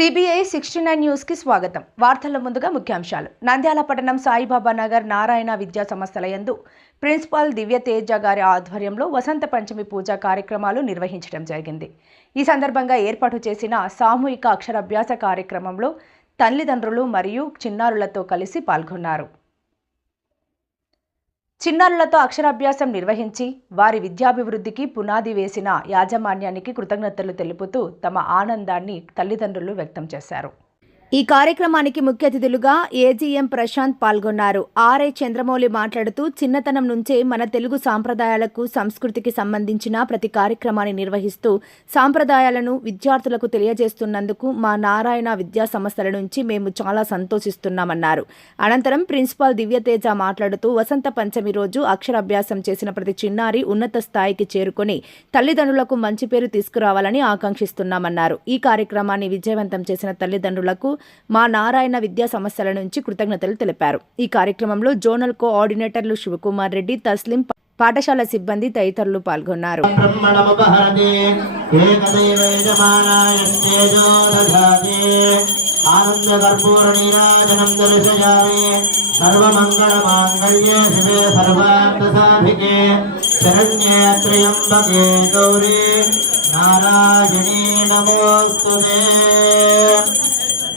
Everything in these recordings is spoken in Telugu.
సిబిఐ సిక్స్టీ నైన్ న్యూస్కి స్వాగతం. వార్తల ముందుగా ముఖ్యాంశాలు. నంద్యాల పట్టణం సాయిబాబా నగర్ నారాయణ విద్యా సంస్థల యందు ప్రిన్సిపాల్ దివ్య తేజ గారి ఆధ్వర్యంలో వసంత పంచమి పూజా కార్యక్రమాలు నిర్వహించడం జరిగింది. ఈ సందర్భంగా ఏర్పాటు చేసిన సామూహిక అక్షరాభ్యాస కార్యక్రమంలో తల్లిదండ్రులు మరియు చిన్నారులతో కలిసి పాల్గొన్నారు. చిన్నారులతో అక్షరాభ్యాసం నిర్వహించి వారి విద్యాభివృద్ధికి పునాది వేసిన యాజమాన్యానికి కృతజ్ఞతలు తెలుపుతూ తమ ఆనందాన్ని తల్లిదండ్రులు వ్యక్తం చేశారు. ఈ కార్యక్రమానికి ముఖ్య అతిథులుగా ఏజీఎం ప్రశాంత్ పాల్గొన్నారు. ఆర్ఐ చంద్రమౌళి మాట్లాడుతూ చిన్నతనం నుంచే మన తెలుగు సాంప్రదాయాలకు సంస్కృతికి సంబంధించిన ప్రతి కార్యక్రమాన్ని నిర్వహిస్తూ సాంప్రదాయాలను విద్యార్థులకు తెలియజేస్తున్నందుకు మా నారాయణ విద్యా సంస్థల నుంచి మేము చాలా సంతోషిస్తున్నామన్నారు. అనంతరం ప్రిన్సిపాల్ దివ్యతేజ మాట్లాడుతూ వసంత పంచమి రోజు అక్షరాభ్యాసం చేసిన ప్రతి చిన్నారి ఉన్నత స్థాయికి చేరుకొని తల్లిదండ్రులకు మంచి పేరు తీసుకురావాలని ఆకాంక్షిస్తున్నామన్నారు. ఈ కార్యక్రమాన్ని విజయవంతం చేసిన తల్లిదండ్రులకు మా నారాయణ విద్యా సంస్థల నుంచి కృతజ్ఞతలు తెలిపారు. ఈ కార్యక్రమంలో జోనల్ కోఆర్డినేటర్లు శివకుమార్ రెడ్డి తస్లిం పాఠశాల సిబ్బంది తదితరులు పాల్గొన్నారు. బ్రహ్మణముపహరతి ఏకదైవ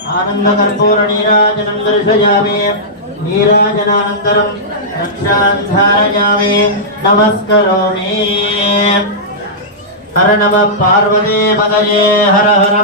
త్ర్యంబకే గౌరీ నారాయణీ నమోస్తుతే ఆనందకర్పూరనీరాజనం దర్శయామి నీరాజనానంతరం రక్షాన్ ధారయామి నమస్కరోమి హర నమ పార్వతీ పదయే హర హర